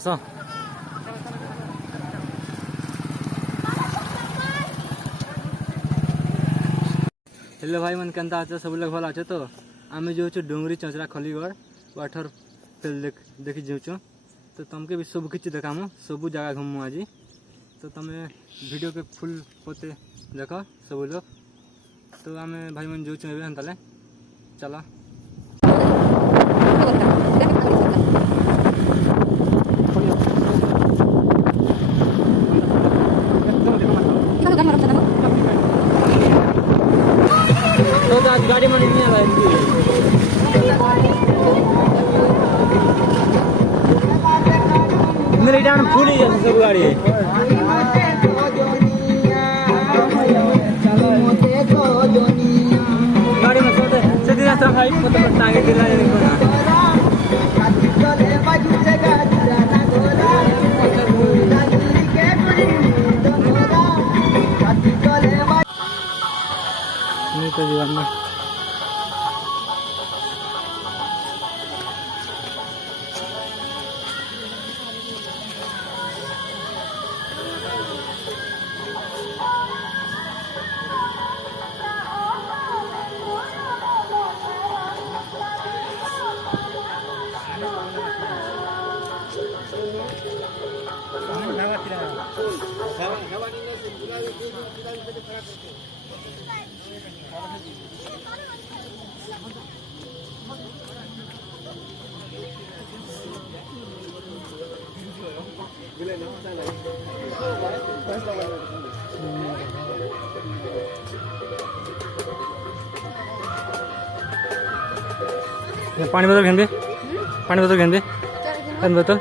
আস hello भाई मन केन्ता अच्छे सब लोग भल अच्छे तो आम जो डोंगरी चंचरा खलीगढ़ वाटर फिल देखी जाऊँ तो तुमके भी सब किसी देखामु सब जगह घूमू आज तो तुम वीडियो के फुल पोते देख सब लोग तो आम भाई मन जो हेल्ले चल गाड़ी मन मेरे फुल ही जाती सब गाड़ी गाड़ी में से रास्ता भाई मतलब टांगे गिरा तो जीवन में पानी बोतल घेन दे पानी बोतल घेन दे पानी बोतल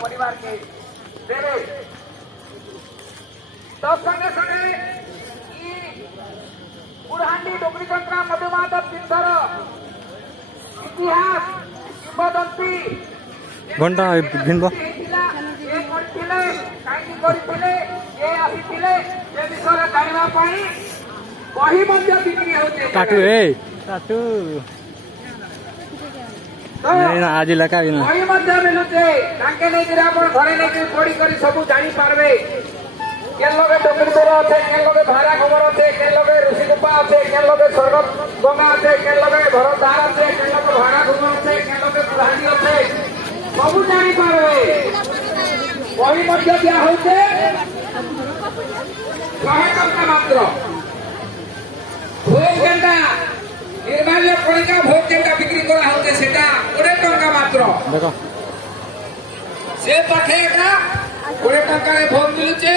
परिवार के देवे तब संगे संगे बुरहांडी डोगरी चंद्रा मधुमाधव तीर्थर इतिहास किंवदंती घंटा घिनब काटू ए काटू आज लगा भी ना मिलुचे ताके नै कि आपण घरे नै कि पड़ी करी सब जानि पारबे के लगे डोगरी तोरा আছে के लगे भारा खबर আছে के लगे ऋषि गुफा আছে के लगे स्वर्ग गंगा আছে के लगे भरतधार আছে के लगे भारा घुम আছে के लगे बुरहांडी আছে सब जानि पारबे वही मध्य दिया होते 100 टका मात्र भोग केंटा निर्माल्य कणिका भोग केंटा बिक्री करा होते सेटा 20 टका मात्र देखो से पाखे का 20 टका रे भोग मिलुचे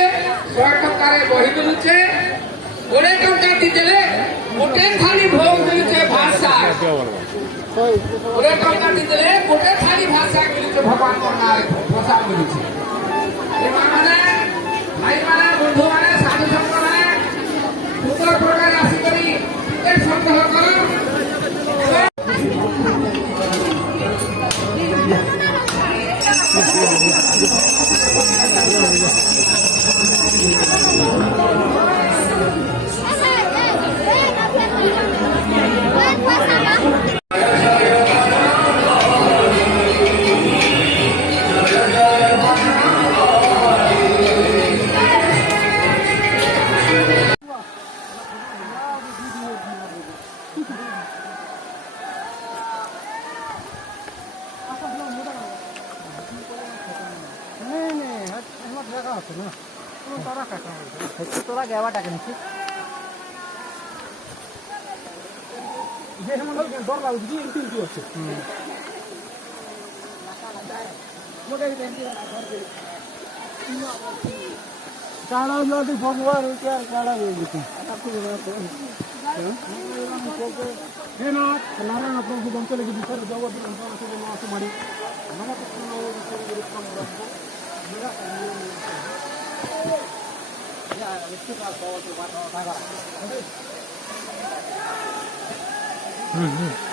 100 टका रे बही मिलुचे 20 टका दिले गोटे थाली भोग मिलुचे भाषा 20 टका दिले गोटे थाली भाषा मिलुचे भगवान को नाम प्रसाद मिलुचे माने भाई माने बंधु माने साधु संत माने सुंदर प्रकार आसी करी एक संग्रह करो তোরা গেবা টাকা নিচ্ছি যে সময় ডর লাগুছি এমনি এমনি আছে কাড়া যদি ভগবান क्या काड़ा दे देते हे ना नारायण प्रभु बंचले कि बिचार जगत से नाश मारी नमक Hmm.